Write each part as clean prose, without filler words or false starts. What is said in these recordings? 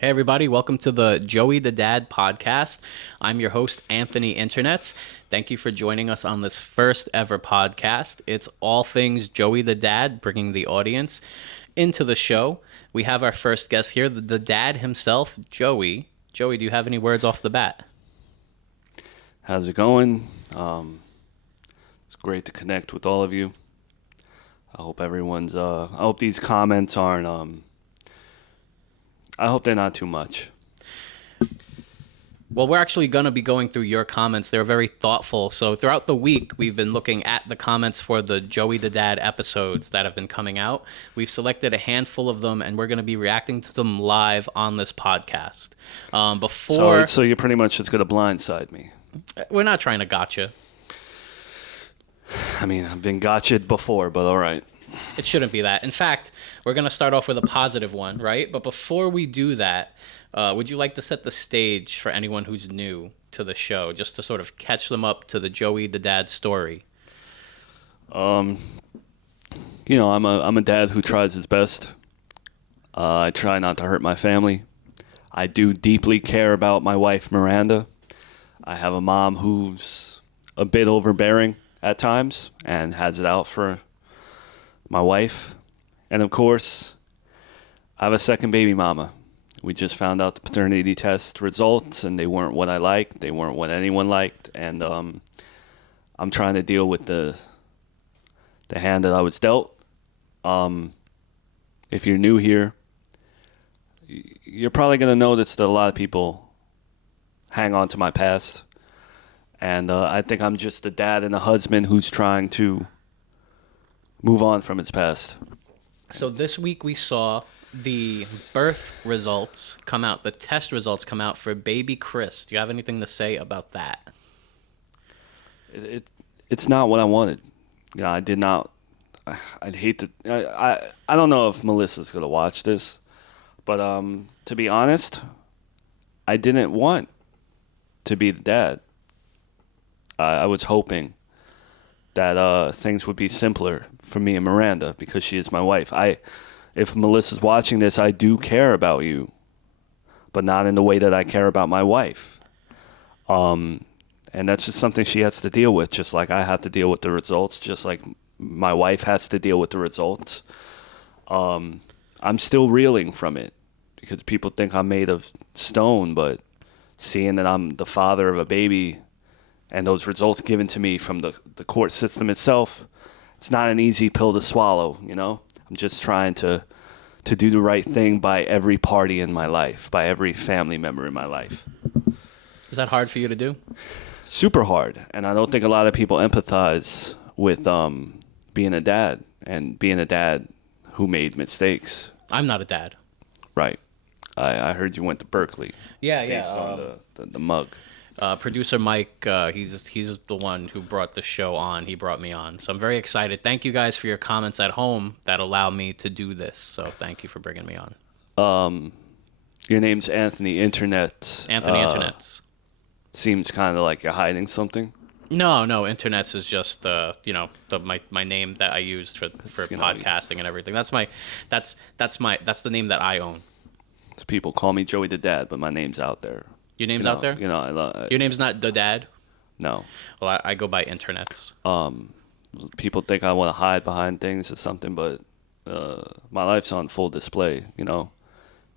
Hey everybody, welcome to the Joeydadad Podcast. I'm your host, Anthony Internets. Thank you for joining us on this first ever podcast. It's all things Joeydadad, bringing the audience into the show. We have our first guest here, the dad himself, Joey. Joey, do you have any words off the bat? How's it going? It's great to connect with all of you. I hope I hope these comments aren't, I hope they're not too much. Well, we're actually going to be going through your comments. They're very thoughtful. So throughout the week, we've been looking at the comments for the Joeydadad episodes that have been coming out. We've selected a handful of them, and we're going to be reacting to them live on this podcast. So you're pretty much just going to blindside me. We're not trying to gotcha. I mean, I've been gotcha'd before, but all right. It shouldn't be that. In fact, we're going to start off with a positive one, right? But before we do that, would you like to set the stage for anyone who's new to the show, just to sort of catch them up to the Joeydadad story? I'm a dad who tries his best. I try not to hurt my family. I do deeply care about my wife, Miranda. I have a mom who's a bit overbearing at times and has it out for my wife. And of course, I have a second baby mama. We just found out the paternity test results, and they weren't what I liked. They weren't what anyone liked. And I'm trying to deal with the hand that I was dealt. If you're new here, you're probably going to notice that a lot of people hang on to my past. And I think I'm just a dad and a husband who's trying to move on from its past. So this week we saw the birth results come out, the test results come out for baby Chris. Do you have anything to say about that? It's not what I wanted. I did not. I'd hate to. I don't know if Melissa's gonna watch this, but to be honest, I didn't want to be the dad. I was hoping that things would be simpler for me and Miranda because she is my wife. If Melissa's watching this, I do care about you, but not in the way that I care about my wife. And that's just something she has to deal with, just like I have to deal with the results, just like my wife has to deal with the results. I'm still reeling from it because people think I'm made of stone, but seeing that I'm the father of a baby and those results given to me from the court system itself, it's not an easy pill to swallow, you know? I'm just trying to do the right thing by every party in my life, by every family member in my life. Is that hard for you to do? Super hard. And I don't think a lot of people empathize with being a dad and being a dad who made mistakes. I'm not a dad. Right. I heard you went to Berkeley. Yeah. Based on the mug. Producer Mike, he's the one who brought the show on. He brought me on. So I'm very excited. Thank you guys for your comments at home that allow me to do this. So thank you for bringing me on. Your name's Anthony Internet. Anthony Internets. Seems kind of like you're hiding something. No, Internets is just my name that I used for podcasting and everything. That's the name that I own. So people call me Joeydadad, but my name's out there. Your name's out there? Your name's not the dad? No. Well, I go by Internets. People think I want to hide behind things or something, but my life's on full display, you know.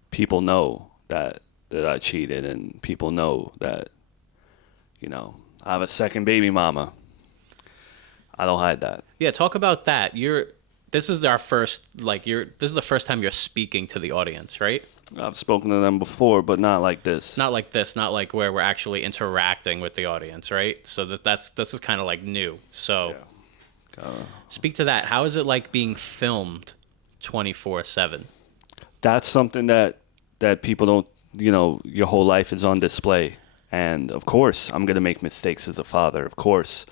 People know that I cheated, and people know that, you know, I have a second baby mama. I don't hide that. Yeah, talk about that. This is the first time you're speaking to the audience, right? I've spoken to them before, but not like this. Not like this, not like where we're actually interacting with the audience, right? So this is kind of like new. So speak to that. How is it like being filmed 24/7? That's something that people don't, you know, your whole life is on display. And of course, I'm going to make mistakes as a father. Of course,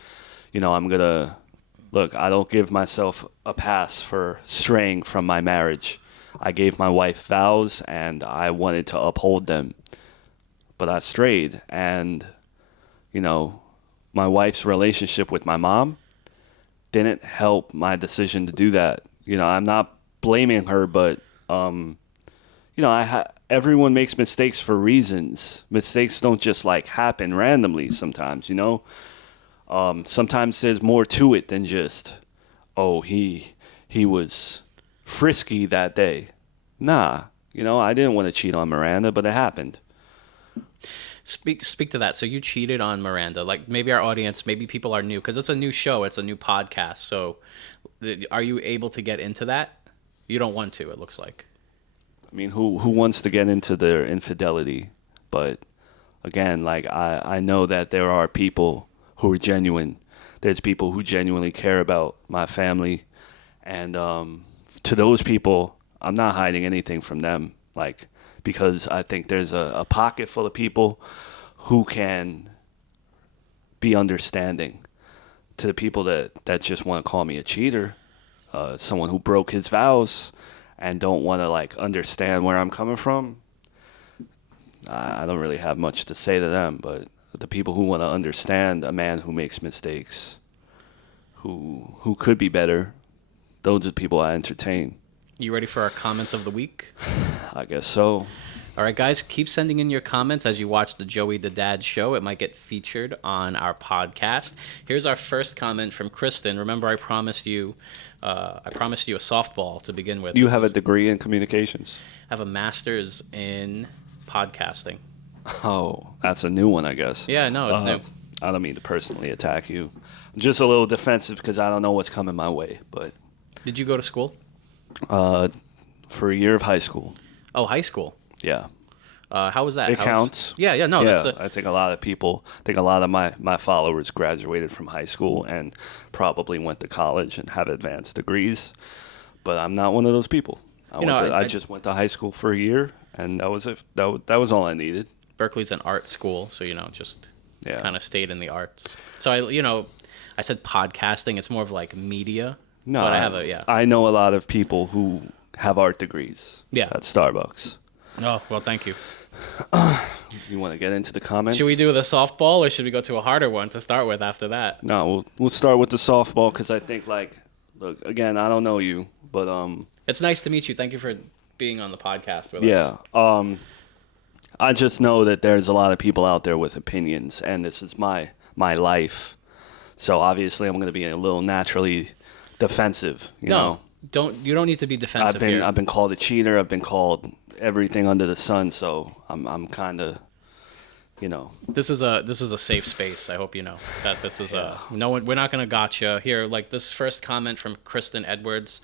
you know, I don't give myself a pass for straying from my marriage. I gave my wife vows, and I wanted to uphold them. But I strayed, and, you know, my wife's relationship with my mom didn't help my decision to do that. You know, I'm not blaming her, but, you know, everyone makes mistakes for reasons. Mistakes don't just like happen randomly sometimes, you know? Sometimes there's more to it than just, oh, he was frisky that day. Nah, you know, I didn't want to cheat on Miranda, but it happened. Speak to that. So you cheated on Miranda. Like maybe our audience, maybe people are new because it's a new show, it's a new podcast. So are you able to get into that? You don't want to, it looks like. I mean, who wants to get into their infidelity? But again, like I know that there are people who are genuine. There's people who genuinely care about my family, and to those people, I'm not hiding anything from them. Like, because I think there's a pocket full of people who can be understanding. To the people that just want to call me a cheater, someone who broke his vows and don't want to like understand where I'm coming from, I don't really have much to say to them. But the people who want to understand a man who makes mistakes, who could be better, those are the people I entertain. You ready for our comments of the week? I guess so. All right, guys, keep sending in your comments as you watch the Joeydadad show. It might get featured on our podcast. Here's our first comment from Kristen. Remember, I promised you a softball to begin with. You have a degree in communications. I have a master's in podcasting. Oh, that's a new one, I guess. Yeah, no, it's new. I don't mean to personally attack you. I'm just a little defensive because I don't know what's coming my way. But Did you go to school? for a year of high school. Oh, high school. Yeah. How was that? It counts. Yeah, no. Yeah, That's I think a lot of my followers graduated from high school and probably went to college and have advanced degrees. But I'm not one of those people. I just went to high school for a year, and that was it. That was all I needed. Berkeley's an art school, so just Yeah. kind of stayed in the arts. So I said podcasting. It's more of like media. No, but I have I know a lot of people who have art degrees. Yeah. At Starbucks. Oh, well, thank you. You want to get into the comments? Should we do the softball, or should we go to a harder one to start with after that? No, we'll start with the softball because I think look, again, I don't know you, but It's nice to meet you. Thank you for being on the podcast with us. yeah, I just know that there's a lot of people out there with opinions, and this is my life, so obviously I'm going to be a little naturally defensive. You know? You don't need to be defensive here. I've been called a cheater. I've been called everything under the sun. So I'm kind of, This is a safe space. I hope you know that this is no one. We're not gonna gotcha here. Like this first comment from Kristen Edwards.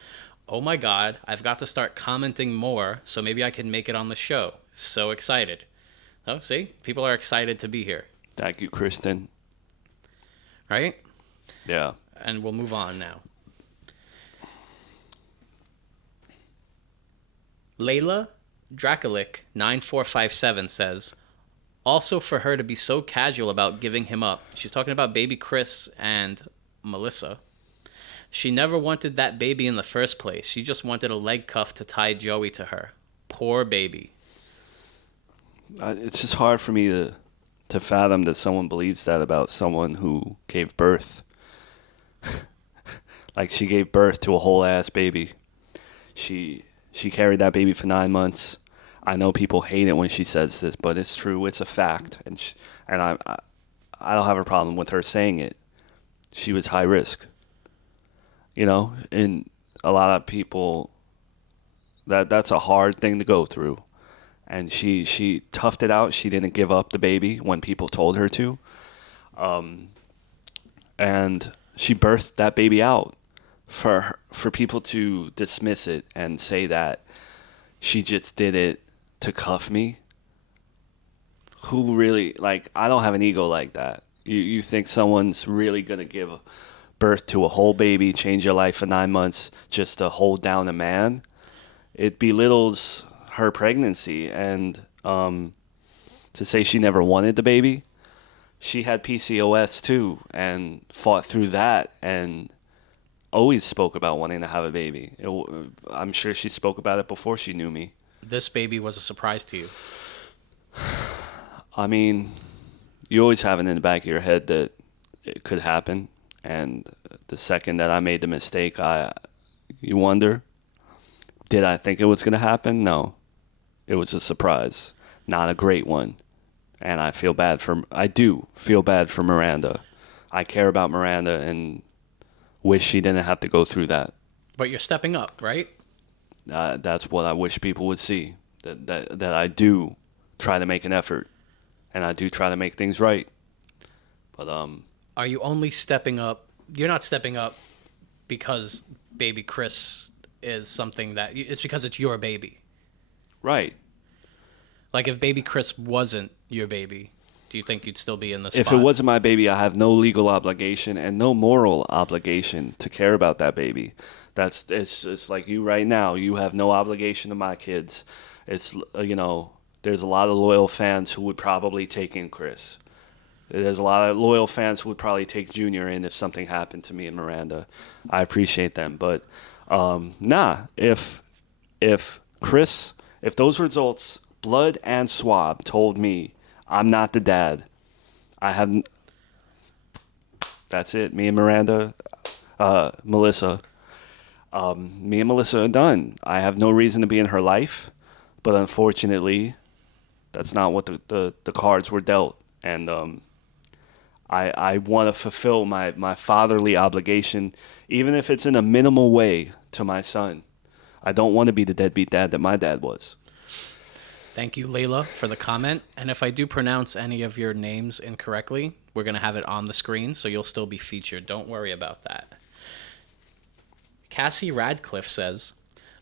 Oh my God, I've got to start commenting more, so maybe I can make it on the show. So excited. Oh, see, people are excited to be here. Thank you, Kristen. Right? Yeah. And we'll move on now. Layla Draculic 9457 says, also for her to be so casual about giving him up. She's talking about baby Chris and Melissa. She never wanted that baby in the first place. She just wanted a leg cuff to tie Joey to her. Poor baby. It's just hard for me to fathom that someone believes that about someone who gave birth. Like she gave birth to a whole ass baby. She carried that baby for 9 months. I know people hate it when she says this, but it's true. It's a fact, and I don't have a problem with her saying it. She was high risk. And a lot of people, that's a hard thing to go through, and she toughed it out. She didn't give up the baby when people told her to, and she birthed that baby out. For people to dismiss it and say that she just did it to cuff me, who really, I don't have an ego like that. You think someone's really going to give birth to a whole baby, change your life for 9 months just to hold down a man? It belittles her pregnancy. And to say she never wanted the baby, she had PCOS too and fought through that and always spoke about wanting to have a baby. I'm sure she spoke about it before she knew me. This baby was a surprise to you. I mean, you always have it in the back of your head that it could happen. And the second that I made the mistake, you wonder, did I think it was going to happen? No. it was a surprise, not a great one. And I do feel bad for Miranda. I care about Miranda and wish she didn't have to go through that. But you're stepping up, right? That's what I wish people would see. That I do try to make an effort, and I do try to make things right. But Are you only stepping up? You're not stepping up because baby Chris is something that it's because it's your baby. right. Like if baby Chris wasn't your baby, do you think you'd still be in the spot? If it wasn't my baby, I have no legal obligation and no moral obligation to care about that baby. It's like you right now. You have no obligation to my kids. It's there's a lot of loyal fans who would probably take in Chris. There's a lot of loyal fans who would probably take Junior in if something happened to me and Miranda. I appreciate them, but if Chris, if those results, blood and swab, told me I'm not the dad, I have. That's it. Me and Miranda, Melissa. Me and Melissa are done. I have no reason to be in her life, but unfortunately, that's not what the cards were dealt. And I want to fulfill my fatherly obligation, even if it's in a minimal way, to my son. I don't want to be the deadbeat dad that my dad was. Thank you, Layla, for the comment. And if I do pronounce any of your names incorrectly, we're going to have it on the screen, so you'll still be featured. Don't worry about that. Cassie Radcliffe says,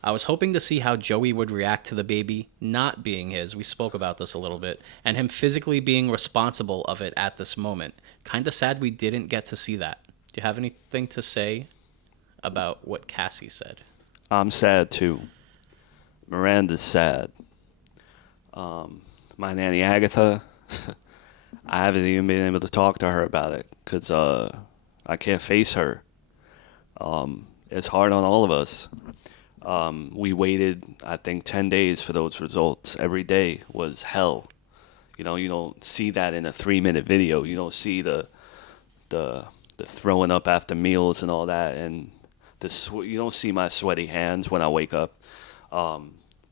I was hoping to see how Joey would react to the baby not being his. We spoke about this a little bit. And him physically being responsible of it at this moment. Kind of sad we didn't get to see that. Do you have anything to say about what Cassie said? I'm sad too. Miranda's sad. My nanny Agatha, I haven't even been able to talk to her about it because I can't face her. It's hard on all of us. We waited, I think, 10 days for those results. Every day was hell. You don't see that in a 3-minute video. You don't see the throwing up after meals and all that, and you don't see my sweaty hands when I wake up,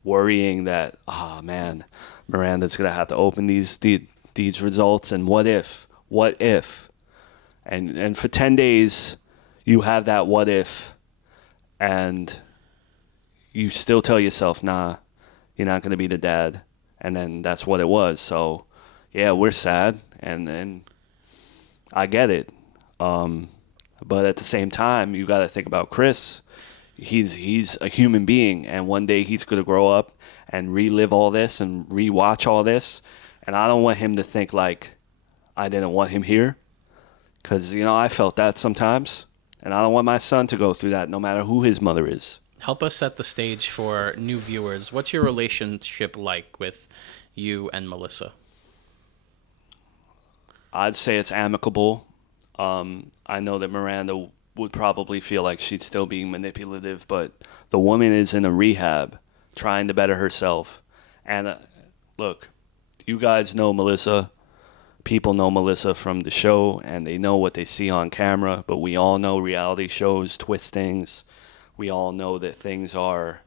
worrying that man, Miranda's gonna have to open these results, and what if, and for 10 days, you have that what if, and you still tell yourself, nah, you're not gonna be the dad. And then that's what it was. So, yeah, we're sad, and I get it. But at the same time, you got to think about Chris. He's a human being, and one day he's going to grow up and relive all this and rewatch all this. And I don't want him to think like I didn't want him here, because I felt that sometimes, and I don't want my son to go through that, no matter who his mother is. Help us set the stage for new viewers. What's your relationship like with you and Melissa? I'd say it's amicable. I know that Miranda would probably feel like she's still being manipulative, but the woman is in a rehab trying to better herself. And look, you guys know Melissa. People know Melissa from the show, and they know what they see on camera, but we all know reality shows twist things. We all know that things are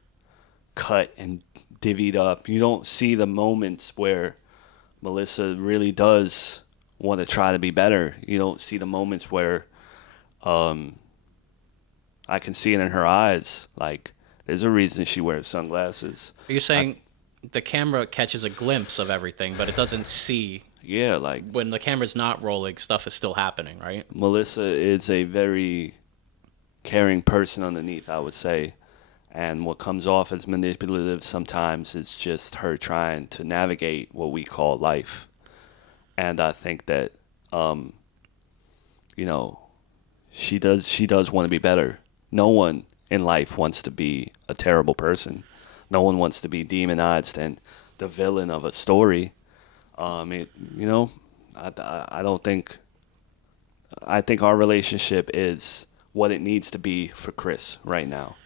cut and divvied up. You don't see the moments where Melissa really does want to try to be better. You don't see the moments where I can see it in her eyes. Like, there's a reason she wears sunglasses. You're saying the camera catches a glimpse of everything, but it doesn't see. Yeah, like, when the camera's not rolling, stuff is still happening, right? Melissa is a very caring person underneath, I would say. And what comes off as manipulative sometimes is just her trying to navigate what we call life. And I think that, she does want to be better. No one in life wants to be a terrible person. No one wants to be demonized and the villain of a story. I don't think. I think our relationship is what it needs to be for Chris right now.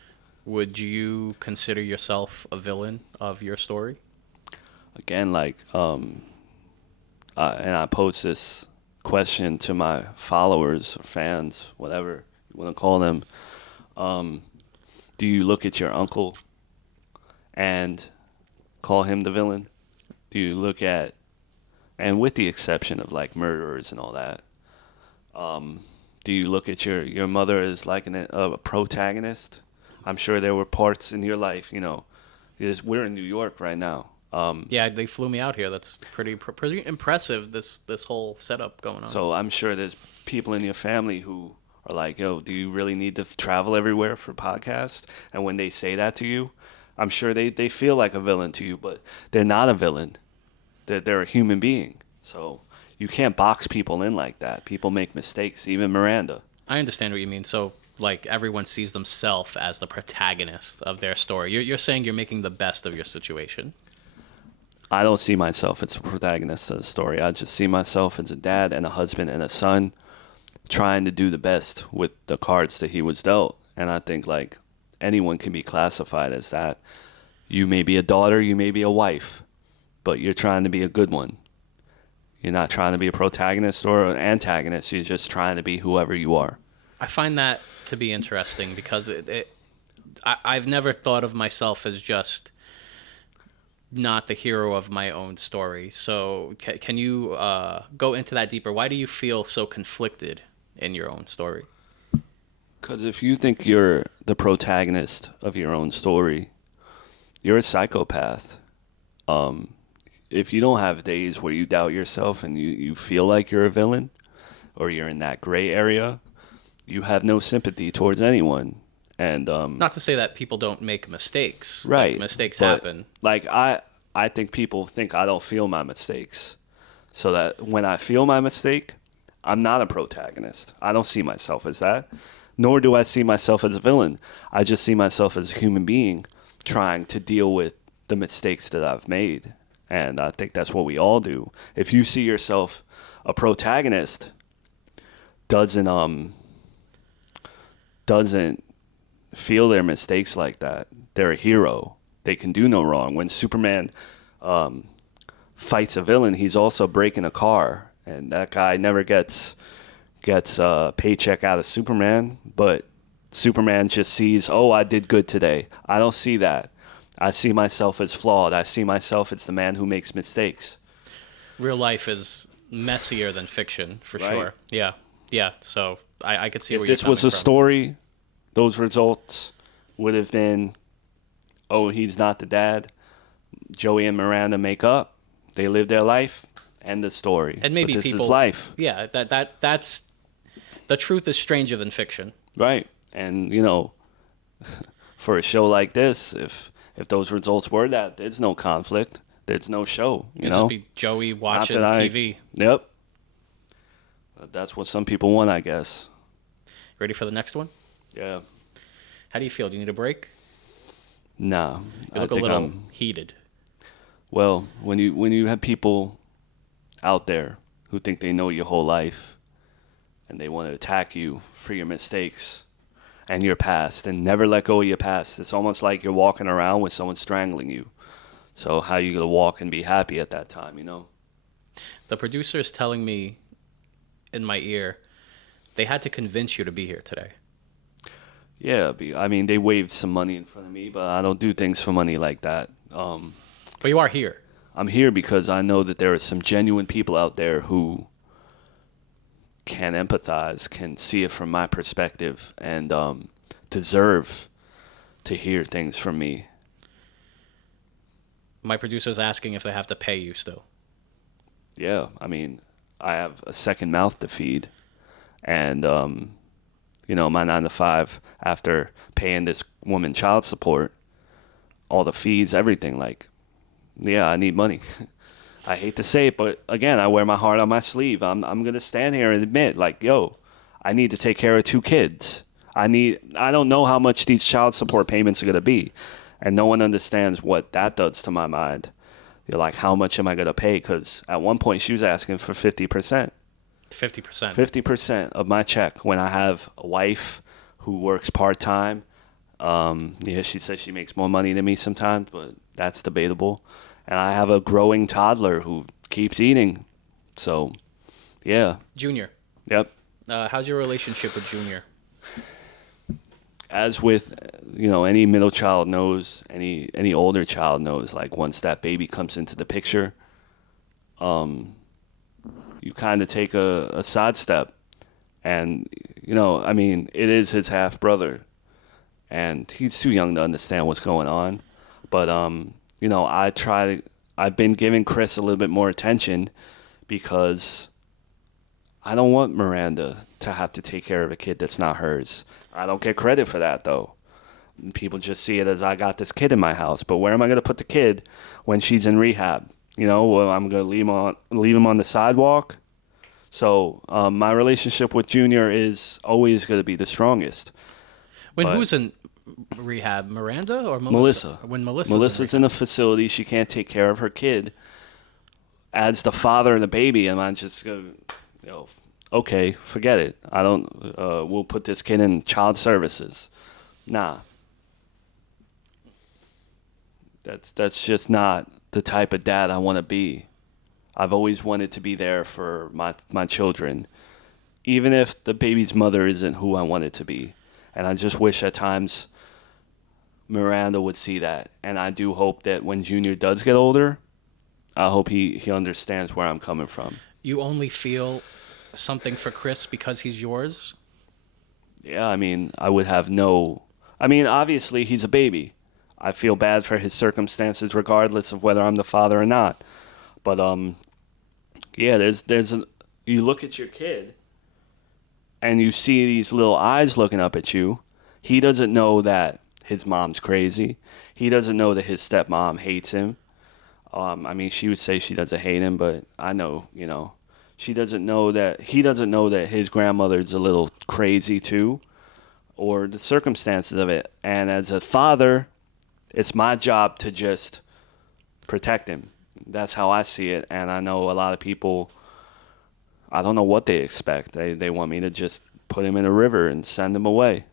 Would you consider yourself a villain of your story? Again, and I pose this question to my followers or fans, whatever you want to call them. Do you look at your uncle and call him the villain? Do you look at, and with the exception of like murderers and all that, do you look at your mother as like a protagonist? I'm sure there were parts in your life, we're in New York right now. Yeah, they flew me out here. That's pretty impressive. This whole setup going on. So I'm sure there's people in your family who are like, yo, do you really need to travel everywhere for podcasts? And when they say that to you, I'm sure they feel like a villain to you, but they're not a villain. They're a human being. So you can't box people in like that. People make mistakes, even Miranda. I understand what you mean. So, like, everyone sees themselves as the protagonist of their story. You're saying you're making the best of your situation. I don't see myself as a protagonist of the story. I just see myself as a dad and a husband and a son trying to do the best with the cards that he was dealt. And I think, like, anyone can be classified as that. You may be a daughter, you may be a wife, but you're trying to be a good one. You're not trying to be a protagonist or an antagonist. You're just trying to be whoever you are. I find that to be interesting because I've never thought of myself as just not the hero of my own story. So can you go into that deeper? Why do you feel so conflicted in your own story? Because if you think you're the protagonist of your own story, you're a psychopath. If you don't have days where you doubt yourself and you feel like you're a villain or you're in that gray area, you have no sympathy towards anyone. And not to say that people don't make mistakes. right, Like, mistakes but, happen. Like I think people think I don't feel my mistakes, so that when I feel my mistake, I'm not a protagonist. I don't see myself as that, nor do I see myself as a villain. I just see myself as a human being trying to deal with the mistakes that I've made. And I think that's what we all do. If you see yourself a protagonist doesn't feel their mistakes like that. They're a hero. They can do no wrong. When Superman fights a villain, he's also breaking a car, and that guy never gets a paycheck out of Superman, but Superman just sees, oh, I did good today. I don't see that. I see myself as flawed. I see myself as the man who makes mistakes. Real life is messier than fiction, for Right. sure. Yeah. Yeah. So I could see If where you're this was coming a from. story, those results would have been, oh, he's not the dad. Joey and Miranda make up. They live their life. End the story. And maybe but this people, is life. Yeah, that's the truth is stranger than fiction. Right. And, for a show like this, if those results were that, there's no conflict. There's no show, It'd just be Joey watching TV. Yep. That's what some people want, I guess. Ready for the next one? Yeah. How do you feel? Do you need a break? No. You look a little heated. Well, when you have people out there who think they know your whole life and they want to attack you for your mistakes and your past and never let go of your past, it's almost like you're walking around with someone strangling you. So how you going to walk and be happy at that time, The producer is telling me in my ear they had to convince you to be here today. Yeah, I mean, they waved some money in front of me, but I don't do things for money like that. But you are here. I'm here because I know that there are some genuine people out there who can empathize, can see it from my perspective, and deserve to hear things from me. My producer's asking if they have to pay you still. Yeah, I mean, I have a second mouth to feed, and my 9 to 5 after paying this woman child support, all the fees, everything. Like, yeah, I need money. I hate to say it, but again, I wear my heart on my sleeve. I'm gonna stand here and admit, like, yo, I need to take care of 2 kids. I don't know how much these child support payments are gonna be, and no one understands what that does to my mind. You're like, how much am I gonna pay? Because at one point she was asking for 50%. 50%. 50% of my check when I have a wife who works part-time. Yeah, she says she makes more money than me sometimes, but that's debatable. And I have a growing toddler who keeps eating. So, yeah. Junior. Yep. How's your relationship with Junior? as with, any middle child knows, any older child knows, like once that baby comes into the picture, you kind of take a sidestep. And, I mean, it is his half brother, and he's too young to understand what's going on. But, I've been giving Chris a little bit more attention because I don't want Miranda to have to take care of a kid that's not hers. I don't get credit for that, though. People just see it as I got this kid in my house. But where am I going to put the kid when she's in rehab? Well, I'm going to leave him on the sidewalk. So my relationship with Junior is always going to be the strongest. Who's in rehab, Miranda or Melissa. When Melissa's in a facility, she can't take care of her kid. As the father of the baby, and I'm just going, okay, forget it. I don't. We'll put this kid in child services. Nah. That's just not the type of dad I want to be. I've always wanted to be there for my children, even if the baby's mother isn't who I want it to be. And I just wish at times Miranda would see that. And I do hope that when Junior does get older, I hope he understands where I'm coming from. You only feel something for Chris because he's yours? Yeah, I mean, obviously he's a baby. I feel bad for his circumstances regardless of whether I'm the father or not. But yeah, you look at your kid and you see these little eyes looking up at you. He doesn't know that his mom's crazy. He doesn't know that his stepmom hates him. She would say she doesn't hate him, but I know, he doesn't know that his grandmother's a little crazy too, or the circumstances of it. And as a father, it's my job to just protect him. That's how I see it. And I know a lot of people, I don't know what they expect. They want me to just put him in a river and send him away.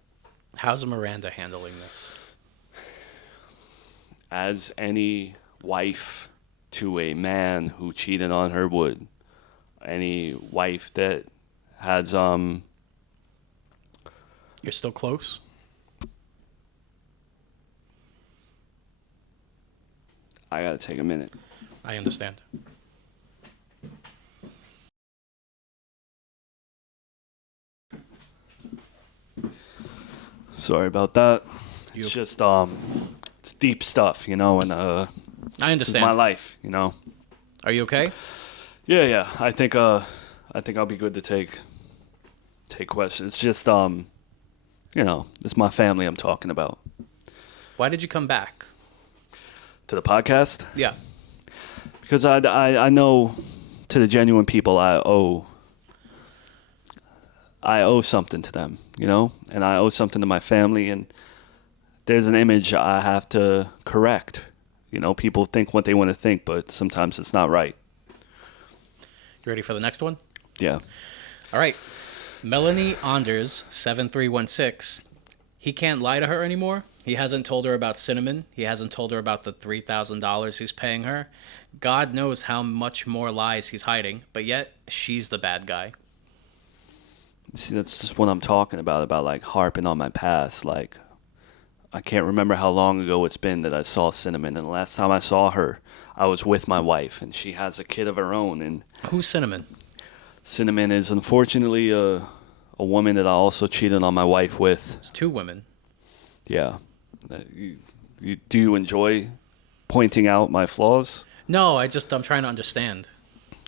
How's Miranda handling this? As any wife to a man who cheated on her would. Any wife that has You're still close? I gotta take a minute. I understand. Sorry about that. It's just it's deep stuff, and I understand. This is my life, Are you okay? Yeah. I think I'll be good to take questions. It's just it's my family I'm talking about. Why did you come back? To the podcast? Yeah. Because I know to the genuine people I owe something to them, and I owe something to my family, and there's an image I have to correct. People think what they want to think, but sometimes it's not right. You ready for the next one? Yeah. All right. Melanie Anders, 7316. He can't lie to her anymore. He hasn't told her about Cinnamon. He hasn't told her about the $3,000 he's paying her. God knows how much more lies he's hiding, but yet she's the bad guy. See, that's just what I'm talking about like harping on my past. Like, I can't remember how long ago it's been that I saw Cinnamon, and the last time I saw her, I was with my wife, and she has a kid of her own. And who's Cinnamon? Cinnamon is unfortunately a woman that I also cheated on my wife with. It's two women. Yeah. Do you enjoy pointing out my flaws? No, I'm trying to understand.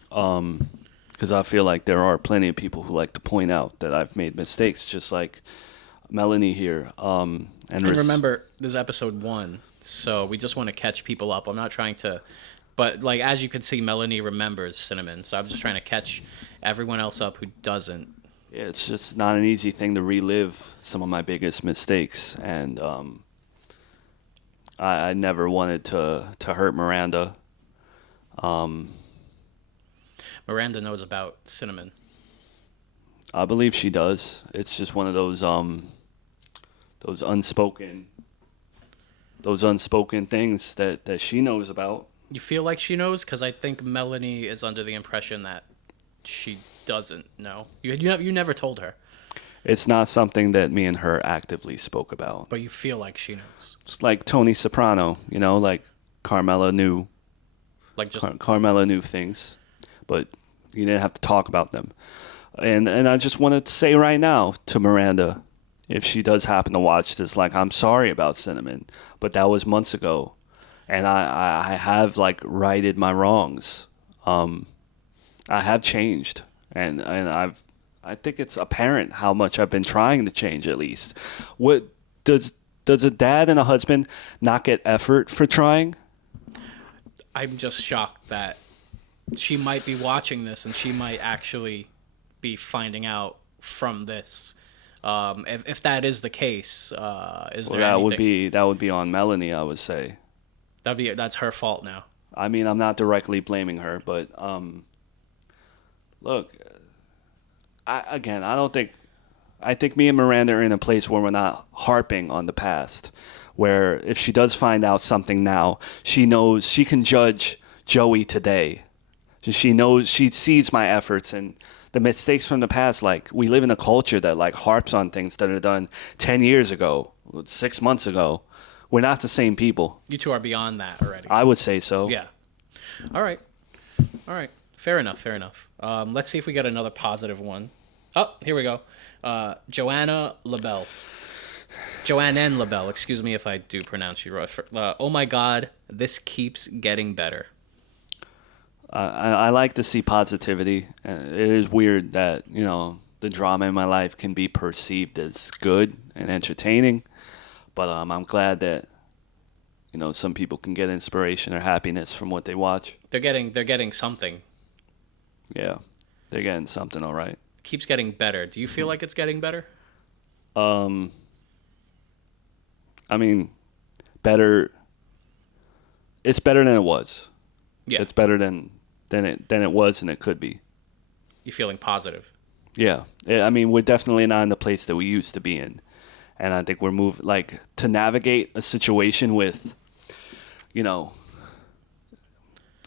Because I feel like there are plenty of people who like to point out that I've made mistakes, just like Melanie here. And remember, this is episode 1, so we just want to catch people up. I'm not trying to, but like as you can see, Melanie remembers Cinnamon, so I'm just trying to catch everyone else up who doesn't. Yeah, it's just not an easy thing to relive some of my biggest mistakes, and I never wanted to hurt Miranda. Miranda knows about Cinnamon. I believe she does. It's just one of those unspoken things that she knows about. You feel like she knows? Because I think Melanie is under the impression that she doesn't know. You never told her. It's not something that me and her actively spoke about. But you feel like she knows. It's like Tony Soprano, like Carmela knew Like just Carmela knew things, but you didn't have to talk about them. And I just wanted to say right now to Miranda, if she does happen to watch this, like, I'm sorry about Cinnamon, but that was months ago, and I have like righted my wrongs. I have changed, and I think it's apparent how much I've been trying to change. At least, what does a dad and a husband not get effort for trying? I'm just shocked that she might be watching this and she might actually be finding out from this. If that is the case, is there anything? That would be on Melanie, I would say. That's her fault now. I mean, I'm not directly blaming her, but look, I don't think. I think me and Miranda are in a place where we're not harping on the past. Where if she does find out something now, she knows she can judge Joey today. She knows, she sees my efforts and the mistakes from the past. Like, we live in a culture that like harps on things that are done 10 years ago, 6 months ago. We're not the same people. You two are beyond that already. I would say so. Yeah. All right. Fair enough. Let's see if we get another positive one. Oh, here we go. Joanne LaBelle, excuse me if I do pronounce you wrong. Oh my God, this keeps getting better. I like to see positivity. It is weird that, the drama in my life can be perceived as good and entertaining, but I'm glad that, some people can get inspiration or happiness from what they watch. They're getting something. Yeah, they're getting something, all right. Keeps getting better. Do you feel like it's getting better? I mean, better. It's better than it was. Yeah. It's better than it was, and it could be. You feeling positive? Yeah. I mean, we're definitely not in the place that we used to be in, and I think we're moving like to navigate a situation with,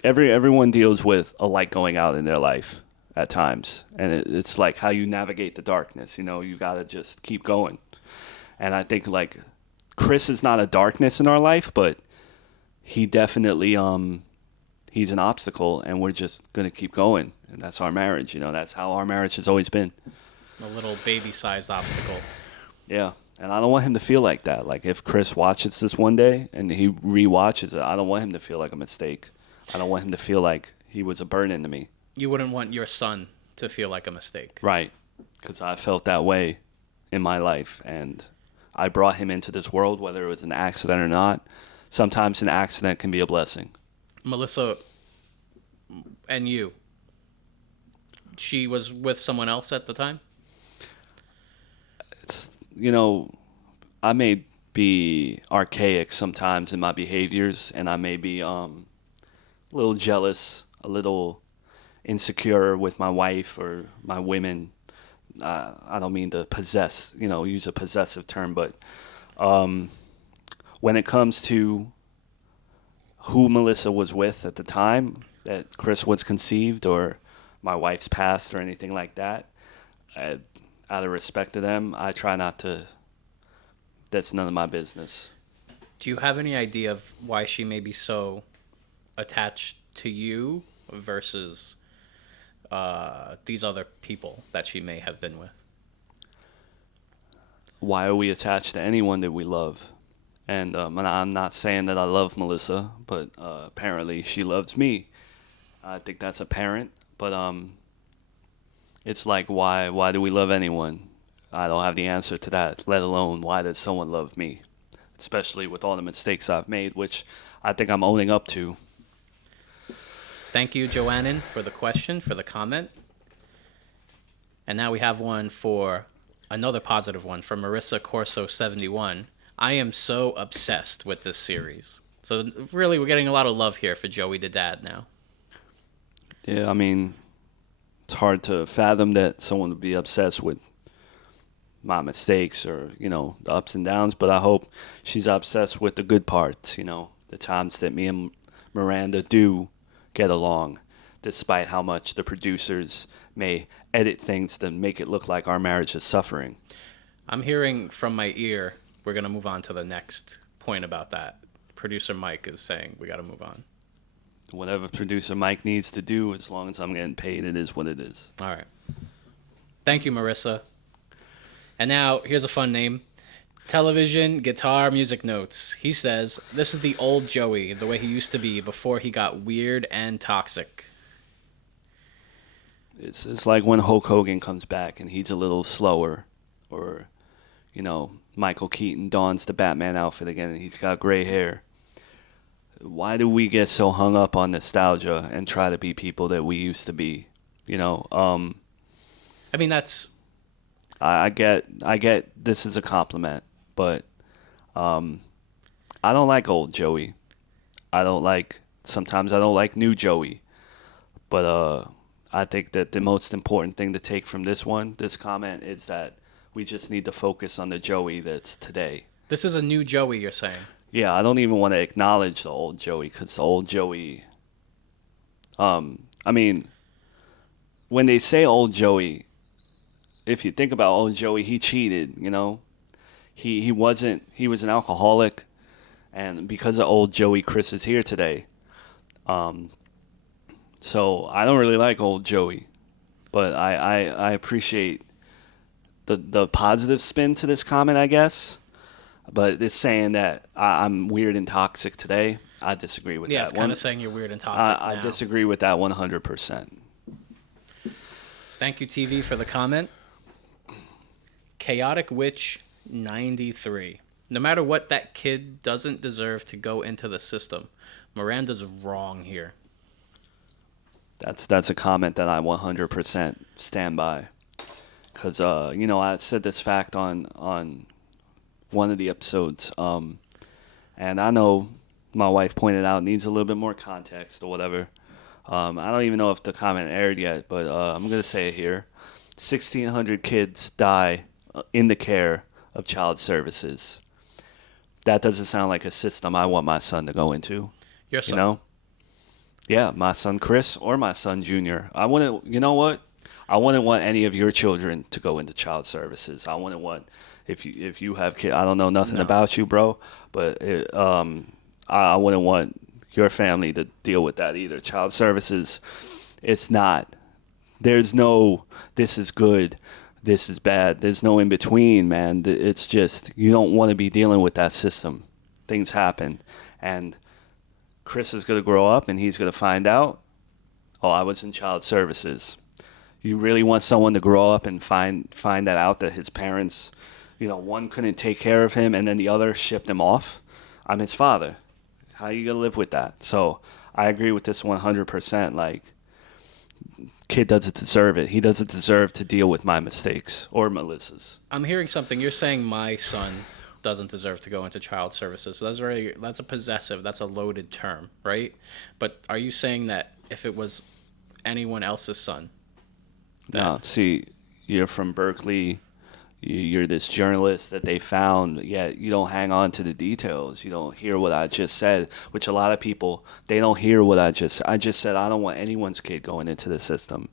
everyone deals with a light going out in their life at times, and it's like how you navigate the darkness. You gotta just keep going. And I think like Chris is not a darkness in our life, but he definitely he's an obstacle, and we're just gonna keep going. And that's our marriage. That's how our marriage has always been. A little baby-sized obstacle. Yeah, and I don't want him to feel like that. Like, if Chris watches this one day and he rewatches it, I don't want him to feel like a mistake. I don't want him to feel like he was a burden to me. You wouldn't want your son to feel like a mistake. Right, because I felt that way in my life, and I brought him into this world, whether it was an accident or not. Sometimes an accident can be a blessing. Melissa, and you, she was with someone else at the time? It's, I may be archaic sometimes in my behaviors, and I may be a little jealous, a little insecure with my wife or my women. I don't mean to use a possessive term, but when it comes to who Melissa was with at the time that Chris was conceived, or my wife's past or anything like that, out of respect to them, I try not to. That's none of my business. Do you have any idea of why she may be so attached to you versus these other people that she may have been with? Why are we attached to anyone that we love? And I'm not saying that I love Melissa, but apparently she loves me. I think that's apparent. But it's like, why do we love anyone? I don't have the answer to that, let alone why does someone love me? Especially with all the mistakes I've made, which I think I'm owning up to. Thank you, Joanne, for the question, for the comment. And now we have one for another positive one from Marissa Corso 71. I am so obsessed with this series. So really, we're getting a lot of love here for Joeydadad now. Yeah, I mean, it's hard to fathom that someone would be obsessed with my mistakes or, the ups and downs, but I hope she's obsessed with the good parts, the times that me and Miranda do get along, despite how much the producers may edit things to make it look like our marriage is suffering. I'm hearing from my ear, we're going to move on to the next point about that. Producer Mike is saying we got to move on. Whatever producer Mike needs to do, as long as I'm getting paid, it is what it is. All right. Thank you, Marissa. And now, here's a fun name. Television, guitar, music notes. He says, this is the old Joey, the way he used to be before he got weird and toxic. It's like when Hulk Hogan comes back and he's a little slower, or, Michael Keaton dons the Batman outfit again and he's got gray hair. Why do we get so hung up on nostalgia and try to be people that we used to be? I mean, that's... I get this is a compliment, but I don't like old Joey. Sometimes I don't like new Joey. But I think that the most important thing to take from this comment, is that we just need to focus on the Joey that's today. This is a new Joey, you're saying? Yeah, I don't even want to acknowledge the old Joey, because the old Joey... when they say old Joey, if you think about old Joey, he cheated, He was an alcoholic, and because of old Joey, Chris is here today. So I don't really like old Joey, but I appreciate the positive spin to this comment, I guess. But it's saying that I'm weird and toxic today. I disagree with that. Yeah, it's kind of saying you're weird and toxic I disagree with that 100%. Thank you, TV, for the comment. Chaotic Witch 93. No matter what, that kid doesn't deserve to go into the system. Miranda's wrong here. That's a comment that I 100% stand by. Because, I said this fact on one of the episodes. And I know my wife pointed out needs a little bit more context or whatever. I don't even know if the comment aired yet, but I'm going to say it here. 1,600 kids die in the care of child services. That doesn't sound like a system I want my son to go into. Your son? Yeah, my son Chris or my son Junior. I wouldn't want any of your children to go into child services. I wouldn't want, if you have kids, I don't know nothing about you, bro, but I wouldn't want your family to deal with that either. Child services, it's not. There's no, this is good, this is bad. There's no in between, man. It's just, you don't want to be dealing with that system. Things happen. And Chris is going to grow up and he's going to find out, oh, I was in child services. You really want someone to grow up and find that out, that his parents, one couldn't take care of him and then the other shipped him off? I'm his father. How are you going to live with that? So I agree with this 100%. Like, kid doesn't deserve it. He doesn't deserve to deal with my mistakes or Melissa's. I'm hearing something. You're saying my son doesn't deserve to go into child services. So that's a possessive, that's a loaded term, right? But are you saying that if it was anyone else's son? No, see, you're from Berkeley. You're this journalist that they found, yet you don't hang on to the details. You don't hear what I just said, which a lot of people, they don't hear what I just said. I don't want anyone's kid going into the system,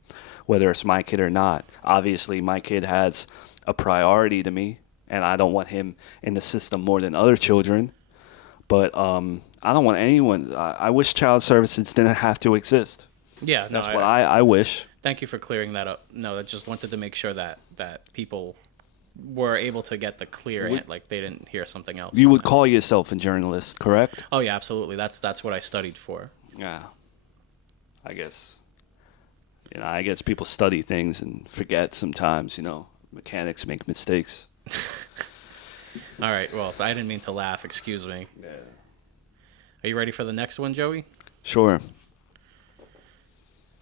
whether it's my kid or not. Obviously, my kid has a priority to me, and I don't want him in the system more than other children. But I don't want anyone. I wish child services didn't have to exist. Yeah, that's what I wish. Thank you for clearing that up. No, I just wanted to make sure that people were able to get the clear, like they didn't hear something else. You would call yourself a journalist, correct? Oh yeah, absolutely. That's what I studied for. Yeah, I guess. I guess people study things and forget sometimes. Mechanics make mistakes. All right. Well, I didn't mean to laugh. Excuse me. Yeah. Are you ready for the next one, Joey? Sure.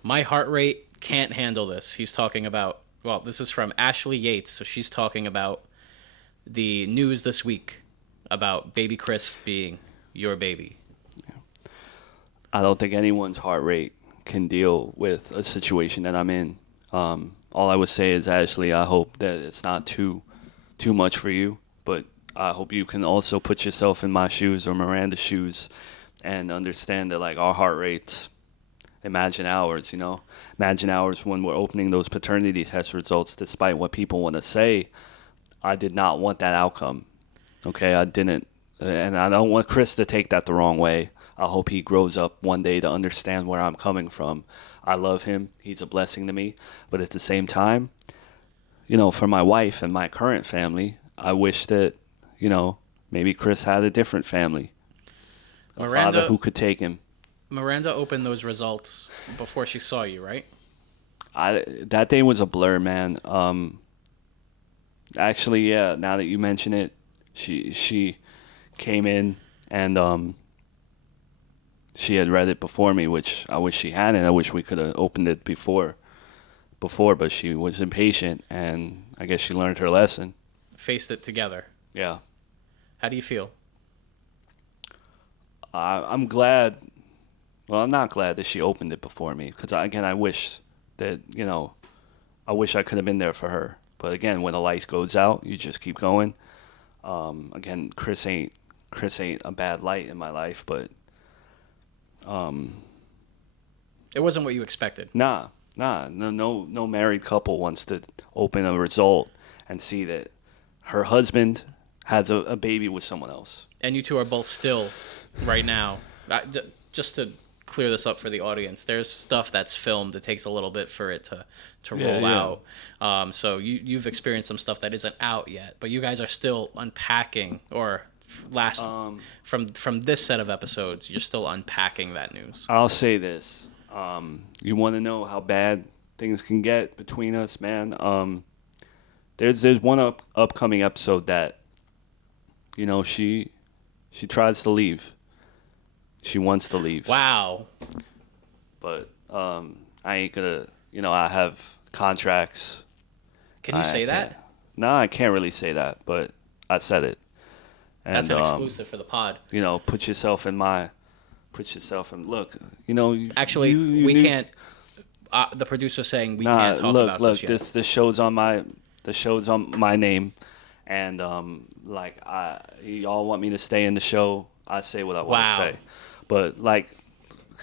My heart rate can't handle this. He's talking about, well, this is from Ashley Yates. So she's talking about the news this week about baby Chris being your baby. Yeah. I don't think anyone's heart rate can deal with a situation that I'm in. All I would say is, Ashley, I hope that it's not too much for you, but I hope you can also put yourself in my shoes or Miranda's shoes and understand that, like, our heart rates, imagine ours, you know. Imagine ours when we're opening those paternity test results, despite what people want to say. I did not want that outcome. Okay, I didn't. And I don't want Chris to take that the wrong way. I hope he grows up one day to understand where I'm coming from. I love him. He's a blessing to me. But at the same time, you know, for my wife and my current family, I wish that, you know, maybe Chris had a different family. A father who could take him. Miranda opened those results before she saw you, right? That day was a blur, man. Actually, yeah, now that you mention it, she came in and she had read it before me, which I wish she hadn't. I wish we could have opened it before, but she was impatient, and I guess she learned her lesson. Faced it together. Yeah. How do you feel? I'm glad. Well, I'm not glad that she opened it before me, because again, I wish that, you know, I wish I could have been there for her. But again, when the light goes out, you just keep going. Again, Chris ain't a bad light in my life, but it wasn't what you expected. No married couple wants to open a result and see that her husband has a baby with someone else. And you two are both still, right now. Just to clear this up for the audience, there's stuff that's filmed. It takes a little bit for it to roll out. So you've experienced some stuff that isn't out yet, but you guys are still unpacking, or from this set of episodes, you're still unpacking that news. I'll say this. You want to know how bad things can get between us, man? There's one upcoming episode that, you know, she tries to leave. She wants to leave. Wow. But I ain't gonna, you know, I have contracts. Can you say that? No, I can't really say that, but I said it. And, that's an exclusive for the pod. You know, put yourself in, look, you know. Actually, we can't, the producer's saying we can't talk about this yet. Look, the show's on my name, and like, y'all want me to stay in the show, I say what I want to say. But like,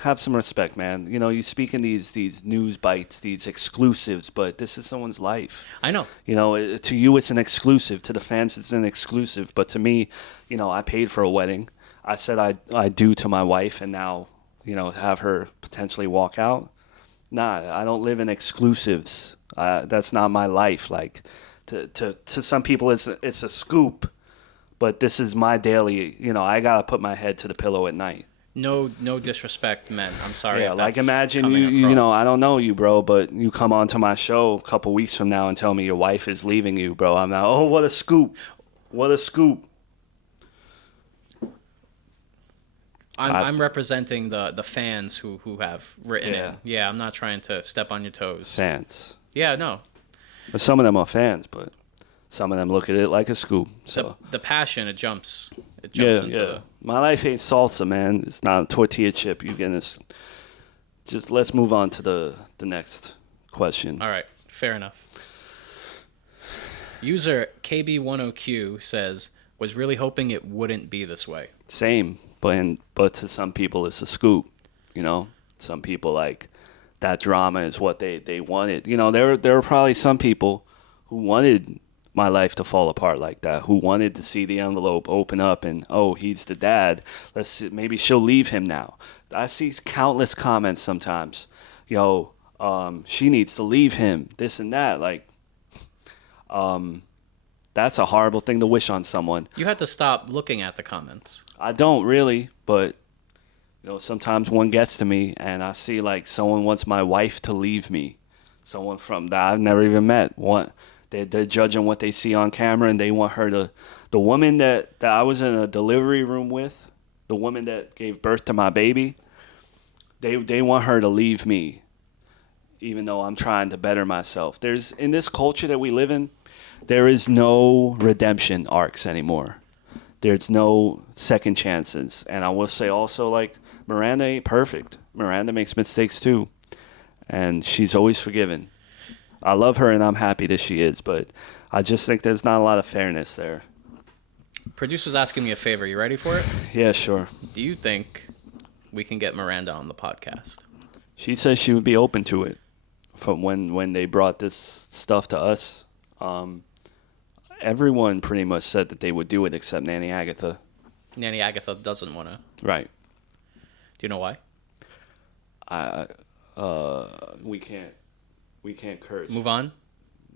have some respect, man. You know, you speak in these news bites, these exclusives, but this is someone's life. I know. You know, to you it's an exclusive. To the fans it's an exclusive. But to me, you know, I paid for a wedding. I said I do to my wife, and now, you know, have her potentially walk out. Nah, I don't live in exclusives. That's not my life. Like, to some people it's a scoop, but this is my daily. You know, I gotta put my head to the pillow at night. No disrespect, men. I'm sorry. Yeah, like imagine you know, I don't know you, bro, but you come onto my show a couple weeks from now and tell me your wife is leaving you, bro. I'm like, oh, what a scoop. What a scoop. I'm representing the fans who have written it. Yeah, I'm not trying to step on your toes. Fans. Yeah, no. But some of them are fans, but some of them look at it like a scoop. So the passion, it jumps into my life ain't salsa, man. It's not a tortilla chip. You get this. Just let's move on to the next question. All right, fair enough. User KB10Q says, was really hoping it wouldn't be this way. Same, but to some people it's a scoop. You know, some people like that drama is what they wanted. You know, there were probably some people who wanted my life to fall apart like that, who wanted to see the envelope open up and, oh, he's the dad. Let's see, maybe she'll leave him now. I see countless comments sometimes. Yo, she needs to leave him, this and that. Like, that's a horrible thing to wish on someone. You had to stop looking at the comments. I don't really, but, you know, sometimes one gets to me and I see like someone wants my wife to leave me. Someone from that I've never even met. They're judging what they see on camera, and they want her to. The woman that I was in a delivery room with, the woman that gave birth to my baby, they want her to leave me, even though I'm trying to better myself. In this culture that we live in, there is no redemption arcs anymore. There's no second chances. And I will say also, like, Miranda ain't perfect. Miranda makes mistakes too, and she's always forgiven. I love her and I'm happy that she is, but I just think there's not a lot of fairness there. Producer's asking me a favor. You ready for it? Yeah, sure. Do you think we can get Miranda on the podcast? She says she would be open to it from when they brought this stuff to us. Everyone pretty much said that they would do it except Nanny Agatha. Nanny Agatha doesn't want to. Right. Do you know why? We can't curse. Move on.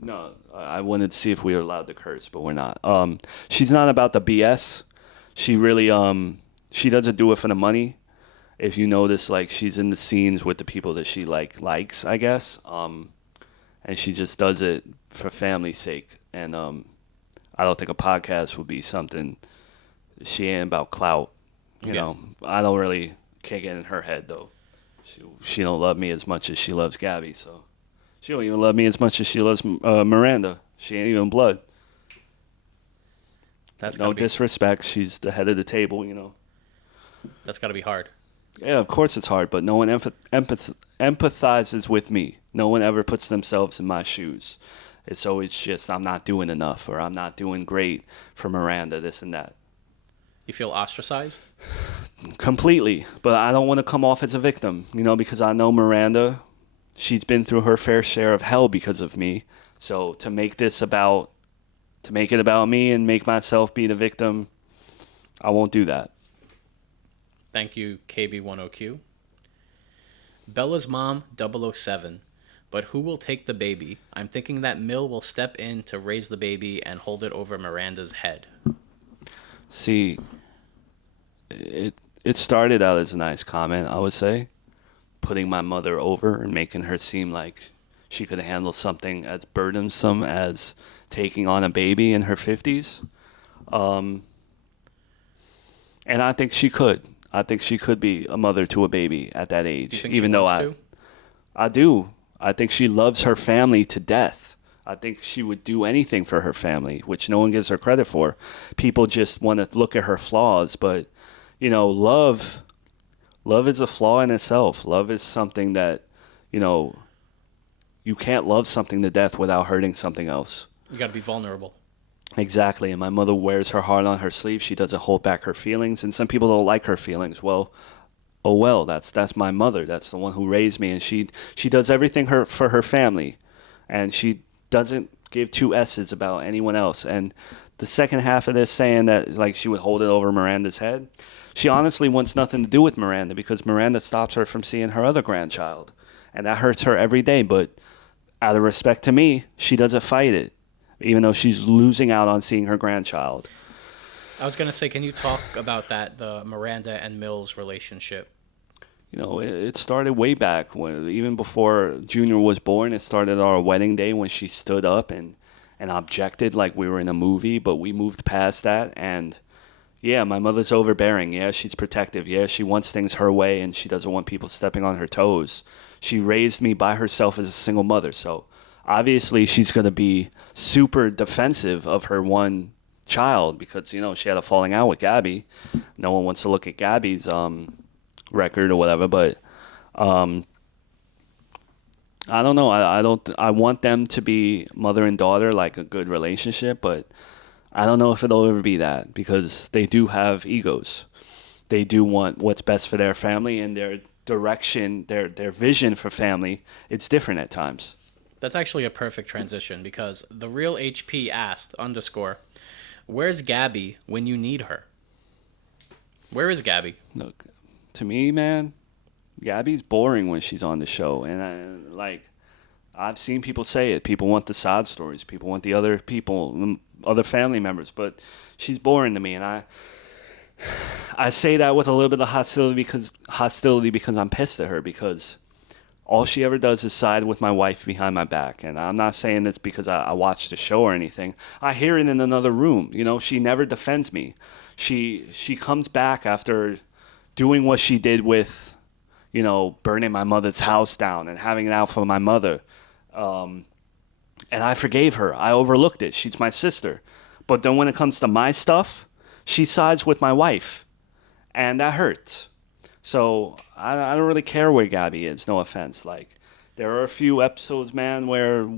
No, I wanted to see if we were allowed to curse, but we're not. She's not about the BS. She really she doesn't do it for the money. If you notice, like, she's in the scenes with the people that she likes, I guess. And she just does it for family's sake. And I don't think a podcast would be something. She ain't about clout. You know, I don't really can't get in her head though. She don't love me as much as she loves Gabby, so she don't even love me as much as she loves Miranda. She ain't even blood. That's no disrespect. She's the head of the table, you know. That's got to be hard. Yeah, of course it's hard, but no one empathizes with me. No one ever puts themselves in my shoes. It's always just, I'm not doing enough, or I'm not doing great for Miranda, this and that. You feel ostracized? Completely, but I don't want to come off as a victim, you know, because I know Miranda, she's been through her fair share of hell because of me. So to make it about me and make myself be the victim, I won't do that. Thank you, KB10Q. Bella's mom, 007. But who will take the baby? I'm thinking that Mill will step in to raise the baby and hold it over Miranda's head. See, it started out as a nice comment, I would say. Putting my mother over and making her seem like she could handle something as burdensome as taking on a baby in her 50s. And I think she could. I think she could be a mother to a baby at that age. Do you think even though I do. I think she loves her family to death. I think she would do anything for her family, which no one gives her credit for. People just want to look at her flaws, but you know, love is a flaw in itself. Love is something that, you know, you can't love something to death without hurting something else. You got to be vulnerable. Exactly, and my mother wears her heart on her sleeve. She doesn't hold back her feelings, and some people don't like her feelings. Well, that's my mother. That's the one who raised me, and she does everything for her family, and she doesn't give two S's about anyone else. And the second half of this saying that like she would hold it over Miranda's head, she honestly wants nothing to do with Miranda because Miranda stops her from seeing her other grandchild, and that hurts her every day. But out of respect to me, she doesn't fight it, even though she's losing out on seeing her grandchild. I was going to say, can you talk about that, the Miranda and Mills relationship? You know, it started way back, even before Junior was born. It started our wedding day when she stood up and objected like we were in a movie, but we moved past that. And yeah, my mother's overbearing. Yeah, she's protective. Yeah, she wants things her way, and she doesn't want people stepping on her toes. She raised me by herself as a single mother, so obviously she's going to be super defensive of her one child because, you know, she had a falling out with Gabby. No one wants to look at Gabby's record or whatever, but I don't know. I want them to be mother and daughter, like a good relationship, but I don't know if it'll ever be that because they do have egos. They do want what's best for their family, and their direction, their vision for family, it's different at times. That's actually a perfect transition because the real HP asked, _ where's Gabby when you need her? Where is Gabby? Look, to me, man, Gabby's boring when she's on the show. And I've seen people say it. People want the side stories. People want the other people, other family members. But she's boring to me. And I say that with a little bit of hostility because I'm pissed at her because all she ever does is side with my wife behind my back. And I'm not saying this because I watched the show or anything. I hear it in another room. You know, she never defends me. She comes back after doing what she did with, you know, burning my mother's house down and having it out for my mother. And I forgave her. I overlooked it. She's my sister. But then when it comes to my stuff, she sides with my wife. And that hurts. So I don't really care where Gabby is, no offense. Like, there are a few episodes, man, where,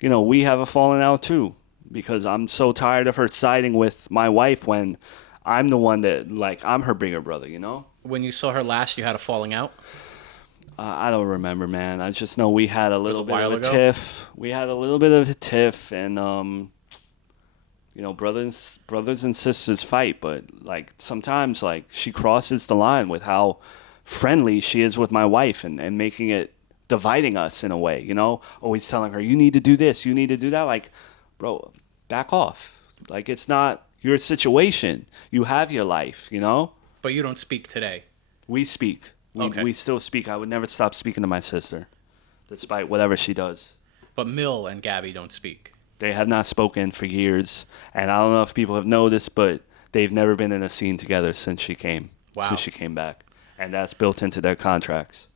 you know, we have a falling out too. Because I'm so tired of her siding with my wife when I'm the one that, like, I'm her bigger brother, you know? When you saw her last, you had a falling out? I don't remember, man. I just know we had a Was it little a bit of while a ago? tiff. We had a little bit of a tiff, and brothers and sisters fight, but like sometimes like she crosses the line with how friendly she is with my wife and making it dividing us in a way, always telling her, you need to do this, you need to do that. Like, bro, back off. Like, it's not your situation. You have your life. But you don't speak today. We speak. we, Okay. we still speak. I would never stop speaking to my sister despite whatever she does. But Mill and Gabby don't speak. They have not spoken for years, and I don't know if people have noticed, but they've never been in a scene together since she came. Wow. Since she came back, and that's built into their contracts.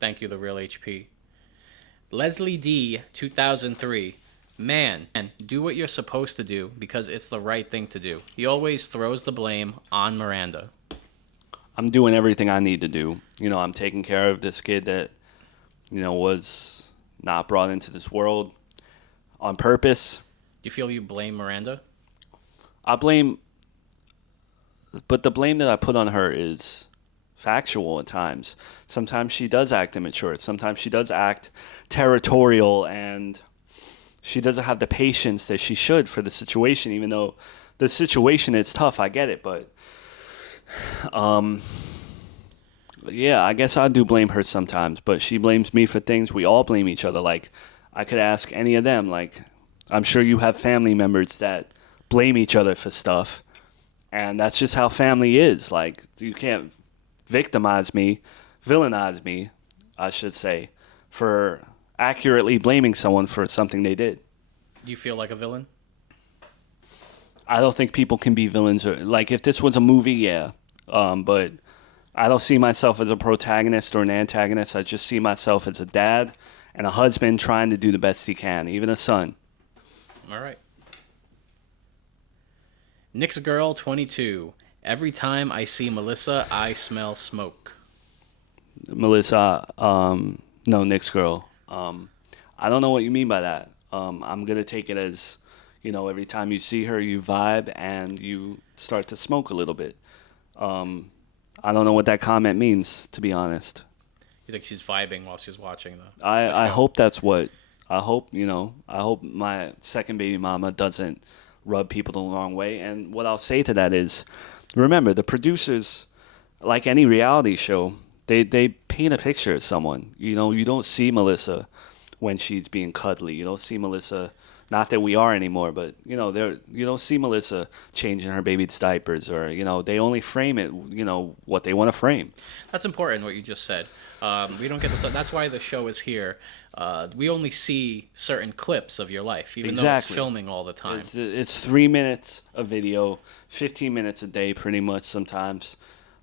Thank you, The Real HP. Leslie D, 2003. Man, do what you're supposed to do because it's the right thing to do. He always throws the blame on Miranda. I'm doing everything I need to do. I'm taking care of this kid that, was not brought into this world on purpose. Do you feel you blame Miranda? I blame, but the blame that I put on her is factual at times. Sometimes she does act immature. Sometimes she does act territorial, and she doesn't have the patience that she should for the situation, even though the situation is tough. I get it, but yeah, I guess I do blame her sometimes, but she blames me for things. We all blame each other. Like, I could ask any of them. Like, I'm sure you have family members that blame each other for stuff, and that's just how family is. Like, you can't villainize me, I should say, for accurately blaming someone for something they did. Do you feel like a villain? I don't think people can be villains. Like, if this was a movie, yeah. But I don't see myself as a protagonist or an antagonist. I just see myself as a dad and a husband trying to do the best he can, even a son. All right. Nick's Girl, 22. Every time I see Melissa, I smell smoke. Melissa, no, Nick's girl. I don't know what you mean by that. I'm going to take it as, every time you see her, you vibe and you start to smoke a little bit. I don't know what that comment means, to be honest. You think she's vibing while she's watching the I show? hope that's what. I hope my second baby mama doesn't rub people the wrong way. And what I'll say to that is, remember, the producers, like any reality show, they paint a picture of someone. You don't see Melissa when she's being cuddly. You don't see Melissa, not that we are anymore, but you don't see Melissa changing her baby's diapers, or they only frame it, what they want to frame. That's important, what you just said. We don't get this. That's why the show is here. We only see certain clips of your life, even though it's filming all the time. It's 3 minutes of video, 15 minutes a day, pretty much sometimes.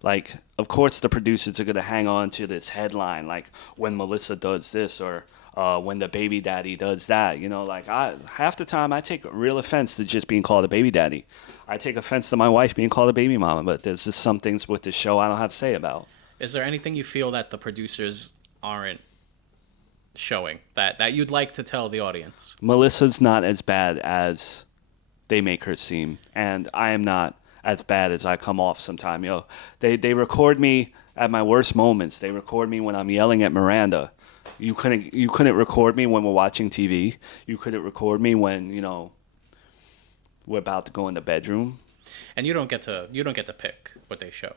Like, of course, the producers are gonna hang on to this headline, like when Melissa does this, or when the baby daddy does that. Half the time I take real offense to just being called a baby daddy. I take offense to my wife being called a baby mama, but there's just some things with the show I don't have to say about. Is there anything you feel that the producers aren't showing that you'd like to tell the audience? Melissa's not as bad as they make her seem, and I am not as bad as I come off sometime. They record me at my worst moments. They record me when I'm yelling at Miranda. You couldn't record me when we're watching TV. You couldn't record me when we're about to go in the bedroom. And you don't get to pick what they show.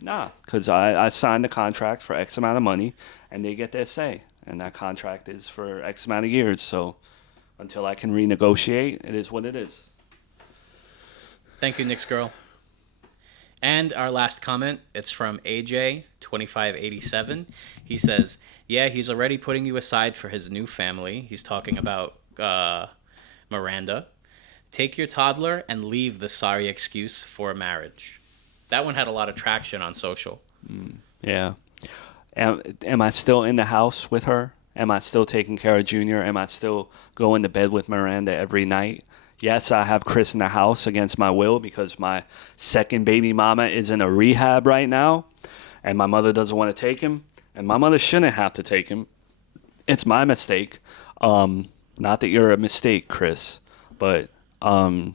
Nah, because I signed the contract for X amount of money, and they get their say. And that contract is for X amount of years. So until I can renegotiate, it is what it is. Thank you, Nick's Girl. And our last comment, it's from AJ2587. He says, yeah, he's already putting you aside for his new family. He's talking about Miranda. Take your toddler and leave the sorry excuse for marriage. That one had a lot of traction on social. Yeah. Am I still in the house with her? Am I still taking care of Junior? Am I still going to bed with Miranda every night? Yes, I have Chris in the house against my will because my second baby mama is in a rehab right now, and my mother doesn't want to take him, and my mother shouldn't have to take him. It's my mistake. Not that you're a mistake, Chris, but I'm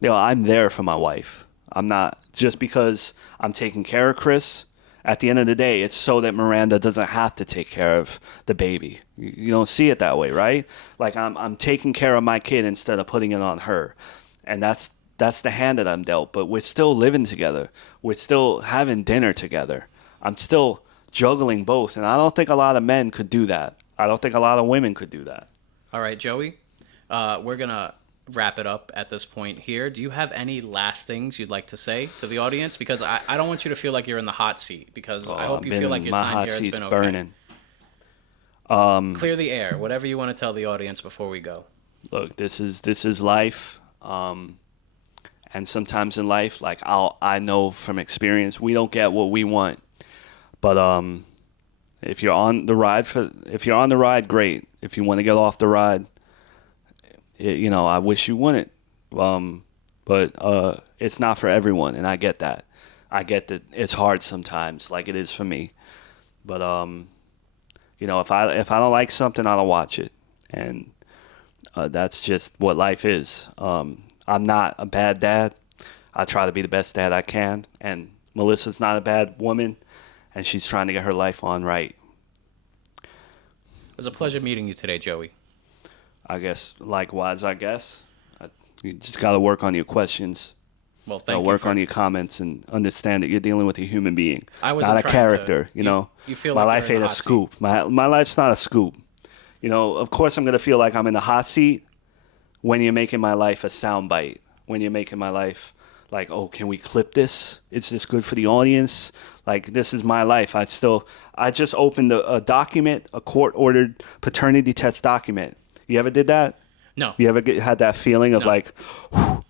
there for my wife. I'm not, just because I'm taking care of Chris At the end of the day, it's so that Miranda doesn't have to take care of the baby. You don't see it that way, right? Like I'm taking care of my kid instead of putting it on her. And that's the hand that I'm dealt. But we're still living together. We're still having dinner together. I'm still juggling both. And I don't think a lot of men could do that. I don't think a lot of women could do that. All right, Joey, we're going to wrap it up at this point here. Do you have any last things you'd like to say to the audience? Because I don't want you to feel like you're in the hot seat, because I hope you feel like your time here has been okay. My hot seat's burning. Clear the air, whatever you want to tell the audience before we go. Look, this is life. And sometimes in life, like I know from experience, we don't get what we want. But if you're on the ride, great. If you want to get off the ride, I wish you wouldn't. But it's not for everyone, and I get that. I get that it's hard sometimes, like it is for me. But if I don't like something, I don't watch it, and that's just what life is. I'm not a bad dad. I try to be the best dad I can, and Melissa's not a bad woman, and she's trying to get her life on right. It was a pleasure meeting you today, Joey. I guess, likewise, you just got to work on your questions. Well, thank you. Work on your comments and understand that you're dealing with a human being, not a To, character. you feel my like life ain't a scoop. My life's not a scoop. Of course I'm going to feel like I'm in the hot seat when you're making my life a soundbite, when you're making my life like, oh, can we clip this? Is this good for the audience? Like, this is my life. I just opened a document, a court-ordered paternity test document. You ever did that? No. You ever had that feeling of like, whew,